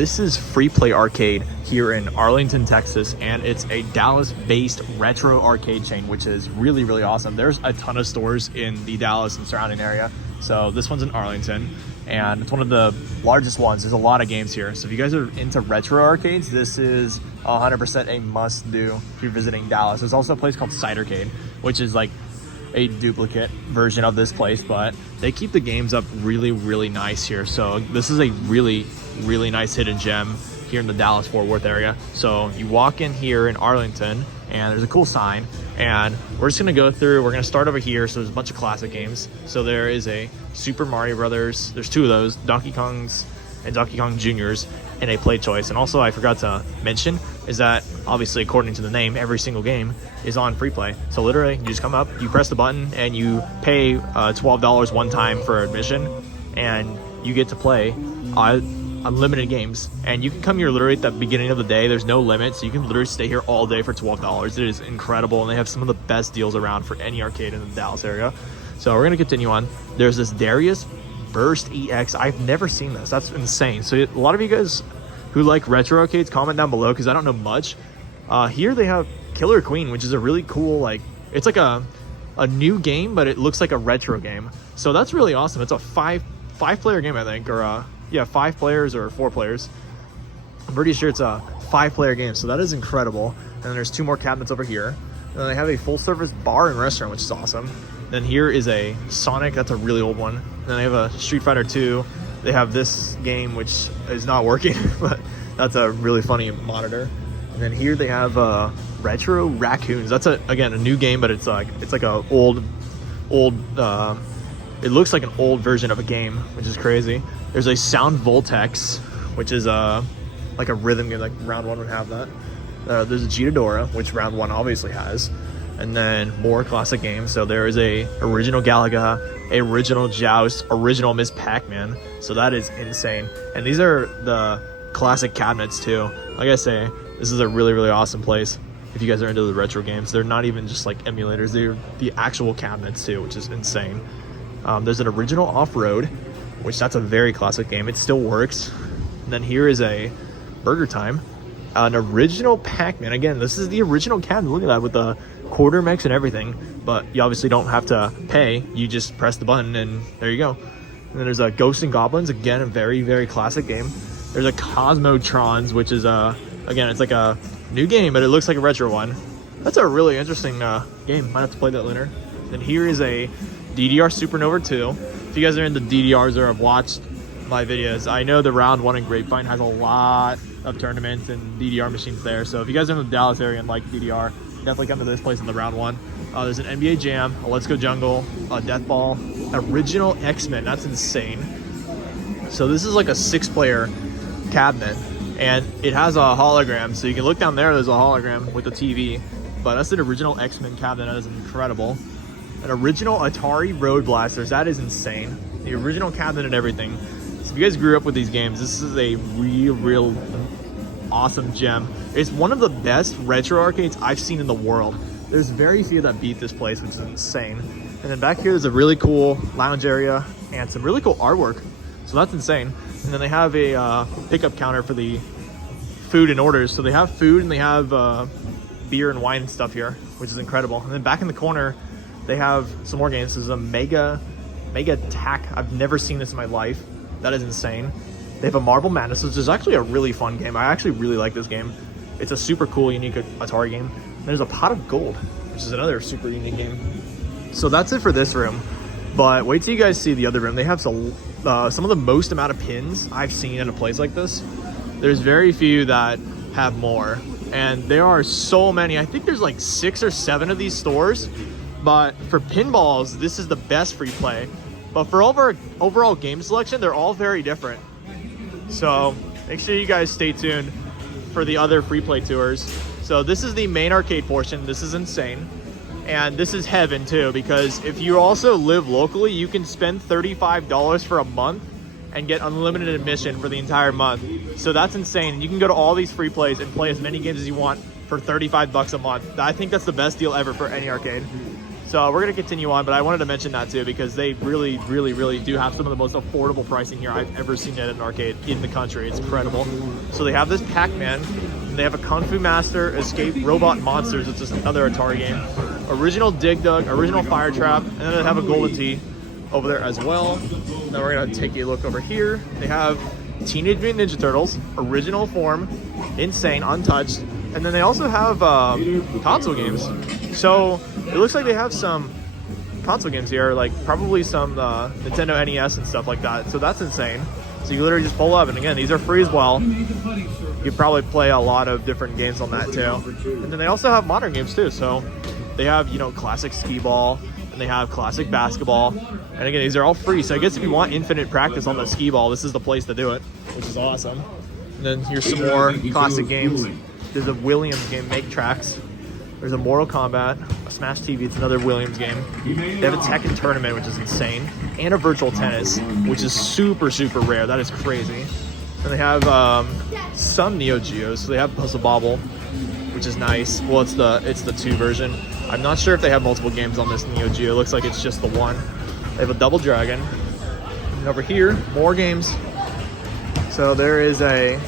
this is Free Play Arcade here in Arlington, Texas, and it's a Dallas-based retro arcade chain, which is really, really awesome. There's a ton of stores in the Dallas and surrounding area. So this one's in Arlington, and it's one of the largest ones. There's a lot of games here. So if you guys are into retro arcades, this is 100% a must-do if you're visiting Dallas. There's also a place called Cidercade, which is like a duplicate version of this place, but they keep the games up really, really nice here. So this is a really, really nice hidden gem here in the Dallas-Fort Worth area. So you walk in here in Arlington, and there's a cool sign, and we're just gonna go through. We're gonna start over here. So there's a bunch of classic games. So there is a Super Mario Brothers. There's two of those, Donkey Kongs and Donkey Kong Juniors, and a play choice. And also I forgot to mention is that obviously according to the name, every single game is on free play. So literally you just come up, you press the button, and you pay $12 one time for admission, and you get to play unlimited games. And you can come here literally at the beginning of the day. There's no limit, so you can literally stay here all day for $12. It is incredible, and they have some of the best deals around for any arcade in the Dallas area. So we're gonna continue on. There's this Darius Burst EX. I've never seen this. That's insane. So a lot of you guys who like retro arcades, comment down below, because I don't know much. Here they have Killer Queen, which is a really cool, like, it's like a new game, but it looks like a retro game. So that's really awesome. It's a five player game, I think, or yeah, 5 players or 4 players. I'm pretty sure it's a 5-player game, so that is incredible. And then there's 2 more cabinets over here. And then they have a full service bar and restaurant, which is awesome. Then here is a Sonic, that's a really old one. And then they have a Street Fighter 2. They have this game, which is not working, but that's a really funny monitor. And then here they have Retro Raccoons. That's again a new game, but it's like a old. It looks like an old version of a game, which is crazy. There's a Sound Voltex, which is like a rhythm game, like round 1 would have that. There's a Cheetadora, which round 1 obviously has. And then more classic games. So there is a original Galaga, a original Joust, original Miss Pac-Man. So that is insane. And these are the classic cabinets too. Like I say, this is a really, really awesome place. If you guys are into the retro games, they're not even just like emulators. They're the actual cabinets too, which is insane. There's an original Off-Road, which that's a very classic game. It still works. And then here is a Burger Time, an original Pac-Man. Again, this is the original cabinet. Look at that with the quarter mechs and everything, but you obviously don't have to pay. You just press the button and there you go. And then there's a Ghosts and Goblins, again a very, very classic game. There's a Cosmotrons, which is again, it's like a new game, but it looks like a retro one. That's a really interesting game. Might have to play that later. Then here is a DDR Supernova 2. If you guys are into DDRs or have watched my videos, I know the Round 1 in Grapevine has a lot of tournaments and DDR machines there. So if you guys are in the Dallas area and like DDR, definitely come to this place in the Round 1. There's an NBA Jam, a Let's Go Jungle, a Death Ball, original X-Men. That's insane. So this is like a 6-player cabinet, and it has a hologram. So you can look down there, there's a hologram with a TV, but that's an original X-Men cabinet. That is incredible. An original Atari Road Blasters. That is insane. The original cabinet and everything. So if you guys grew up with these games, this is a real awesome gem. It's one of the best retro arcades I've seen in the world. There's very few that beat this place, which is insane. And then back here there's a really cool lounge area and some really cool artwork. So that's insane. And then they have a pickup counter for the food and orders. So they have food and they have beer and wine and stuff here, which is incredible. And then back in the corner, they have some more games. This is a Mega Tack. I've never seen this in my life. That is insane. They have a Marble Madness, which is actually a really fun game. I actually really like this game. It's a super cool, unique Atari game. And there's a Pot of Gold, which is another super unique game. So that's it for this room. But wait till you guys see the other room. They have some of the most amount of pins I've seen in a place like this. There's very few that have more. And there are so many. I think there's like 6 or 7 of these stores. But for pinballs, this is the best free play. But for overall game selection, they're all very different. So make sure you guys stay tuned for the other free play tours. So this is the main arcade portion. This is insane. And this is heaven too, because if you also live locally, you can spend $35 for a month and get unlimited admission for the entire month. So that's insane. And you can go to all these free plays and play as many games as you want for 35 bucks a month. I think that's the best deal ever for any arcade. So we're gonna continue on, but I wanted to mention that too because they really do have some of the most affordable pricing here I've ever seen at an arcade in the country. It's incredible. So they have this Pac-Man, they have a Kung Fu Master, Escape Robot Monsters, it's just another Atari game, original Dig Dug, original Fire Trap, and then they have a Golden Tee over there as well. Now we're gonna take a look over here. They have Teenage Mutant Ninja Turtles, original form, insane, untouched, and then they also have console games. So it looks like they have some console games here, like probably some Nintendo NES and stuff like that. So that's insane. So you literally just pull up, and again, these are free as well. You could probably play a lot of different games on that too. And then they also have modern games too. So they have, you know, classic skee ball, and they have classic basketball. And again, these are all free. So I guess if you want infinite practice on the skee ball, this is the place to do it, which is awesome. And then here's some more classic games. There's a Williams game, Make Tracks. There's a Mortal Kombat, a Smash TV, it's another Williams game. They have a Tekken tournament, which is insane, and a virtual tennis, which is super rare. That is crazy. And they have some Neo Geos. So they have Puzzle Bobble, which is nice. Well, it's the 2 version. I'm not sure if they have multiple games on this Neo Geo. It looks like it's just the one. They have a Double Dragon. And over here, more games. So there is a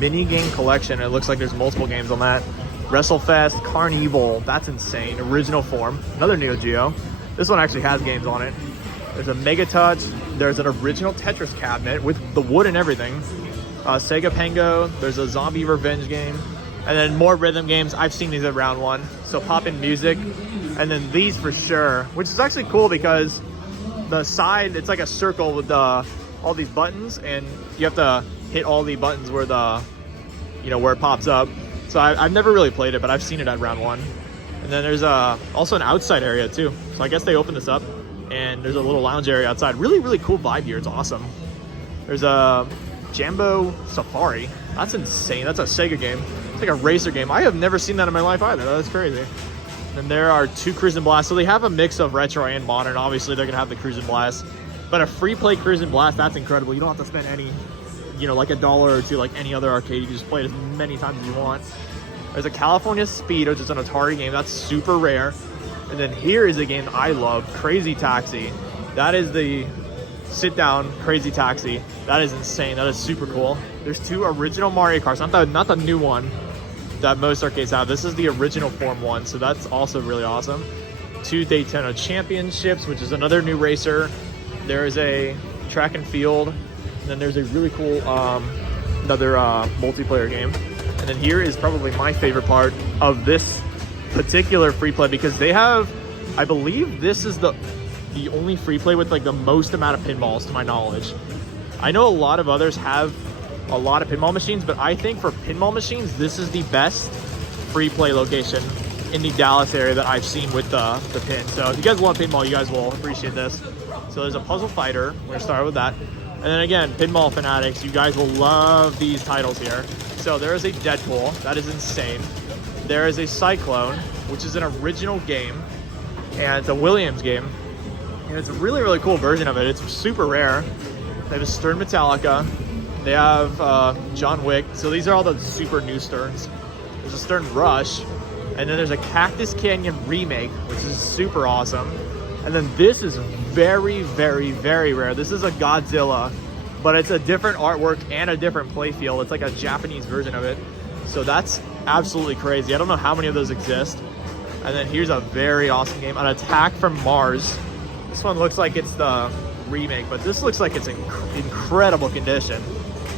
mini game collection. It looks like there's multiple games on that. WrestleFest, Carnival, that's insane. Original form, another Neo Geo. This one actually has games on it. There's a Mega Touch. There's an original Tetris cabinet with the wood and everything. Sega Pengo. There's a Zombie Revenge game. And then more rhythm games. I've seen these at round 1. So pop in music. And then these for sure, which is actually cool because the side, it's like a circle with all these buttons, and you have to hit all the buttons where where it pops up. So I've never really played it, but I've seen it at round 1. And then there's also an outside area too. So I guess they opened this up, and there's a little lounge area outside. Really cool vibe here. It's awesome. There's a Jambo Safari. That's insane. That's a Sega game. It's like a racer game. I have never seen that in my life either. That's crazy. And there are 2 Cruisin' Blast. So they have a mix of retro and modern. Obviously, they're gonna have the Cruisin' Blast, but a free play Cruisin' Blast, that's incredible. You don't have to spend any, like $1 or $2 like any other arcade. You just play it as many times as you want. There's a California Speed, which is an Atari game. That's super rare. And then here is a game I love, Crazy Taxi. That is the sit-down Crazy Taxi. That is insane. That is super cool. There's 2 original Mario Karts, not the new one that most arcades have. This is the original form one, so that's also really awesome. 2 Daytona Championships, which is another new racer. There is a track and field, and then there's a really cool another multiplayer game. And then here is probably my favorite part of this particular free play, because they have, I believe this is the only free play with like the most amount of pinballs to my knowledge. I know a lot of others have a lot of pinball machines, but I think for pinball machines, this is the best free play location in the Dallas area that I've seen with the pin. So if you guys love pinball, you guys will appreciate this. So there's a Puzzle Fighter. We're gonna start with that. And then again, pinball fanatics, you guys will love these titles here. So there is a Deadpool, that is insane. There is a Cyclone, which is an original game, and it's a Williams game. And it's a really cool version of it. It's super rare. They have a Stern Metallica. They have John Wick. So these are all the super new Sterns. There's a Stern Rush. And then there's a Cactus Canyon remake, which is super awesome. And then this is very rare. This is a Godzilla, but it's a different artwork and a different play feel. It's like a Japanese version of it. So that's absolutely crazy. I don't know how many of those exist. And then here's a very awesome game, An Attack from Mars. This one looks like it's the remake, but this looks like it's in incredible condition.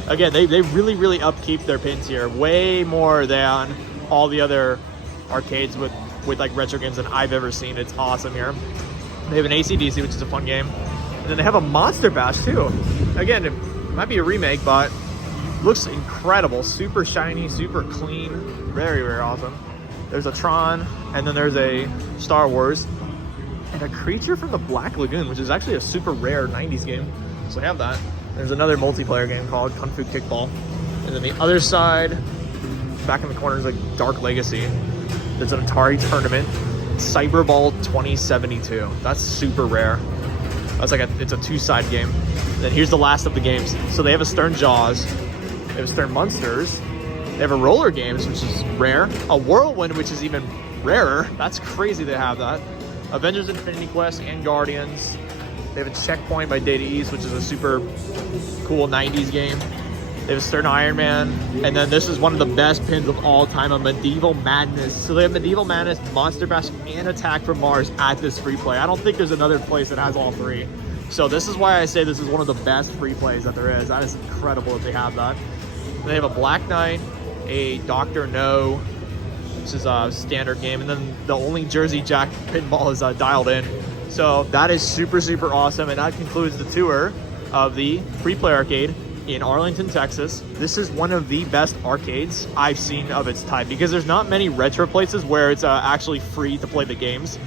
Again, they really upkeep their pins here, way more than all the other arcades with like retro games that I've ever seen. It's awesome here. They have an AC/DC, which is a fun game. And then they have a Monster Bash too. Again, it might be a remake, but looks incredible. Super shiny, super clean, very awesome. There's a Tron, and then there's a Star Wars, and a Creature from the Black Lagoon, which is actually a super rare 90s game. So I have that. There's another multiplayer game called Kung Fu Kickball. And then the other side, back in the corner, is like Dark Legacy. There's an Atari tournament, Cyberball 2072. That's super rare. That's like it's a 2-side game. And then here's the last of the games. So they have a Stern Jaws, they have a Stern Munsters, they have a Roller Games, which is rare, a Whirlwind, which is even rarer. That's crazy they have that. Avengers Infinity Quest and Guardians. They have a Checkpoint by Data East, which is a super cool 90s game. They have a certain Iron Man, and then this is one of the best pins of all time, a Medieval Madness. So they have Medieval Madness, Monster Bash, and Attack from Mars at this free play. I don't think there's another place that has all three. So this is why I say this is one of the best free plays that there is. That is incredible that they have that. They have a Black Knight, a Dr. No, which is a standard game, and then the only Jersey Jack pinball is dialed in. So that is super, super awesome, and that concludes the tour of the free play arcade in Arlington, Texas. This is one of the best arcades I've seen of its type because there's not many retro places where it's actually free to play the games.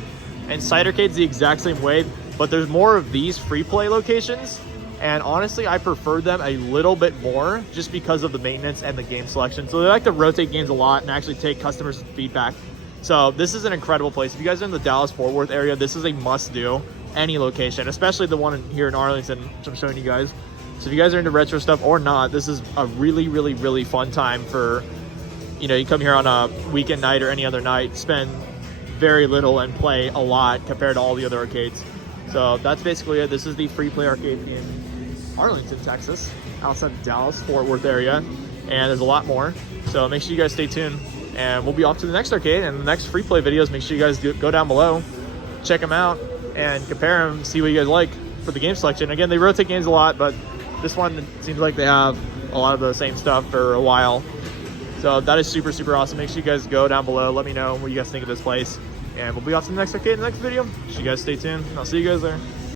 And Side Arcade's the exact same way, but there's more of these free play locations. And honestly, I prefer them a little bit more just because of the maintenance and the game selection. So they like to rotate games a lot and actually take customers' feedback. So this is an incredible place. If you guys are in the Dallas-Fort Worth area, this is a must-do, any location, especially the one here in Arlington, which I'm showing you guys. So if you guys are into retro stuff or not, this is a really, really, really fun time for, you know, you come here on a weekend night or any other night, spend very little and play a lot compared to all the other arcades. So that's basically it. This is the free play arcade in Arlington, Texas, outside the Dallas-Fort Worth area. And there's a lot more. So make sure you guys stay tuned. And we'll be off to the next arcade and the next free play videos. Make sure you guys go down below, check them out, and compare them, see what you guys like for the game selection. Again, they rotate games a lot, but this one seems like they have a lot of the same stuff for a while. So that is super, super awesome. Make sure you guys go down below. Let me know what you guys think of this place. And we'll be off to the next arcade in the next video. Make sure you guys stay tuned, and I'll see you guys there.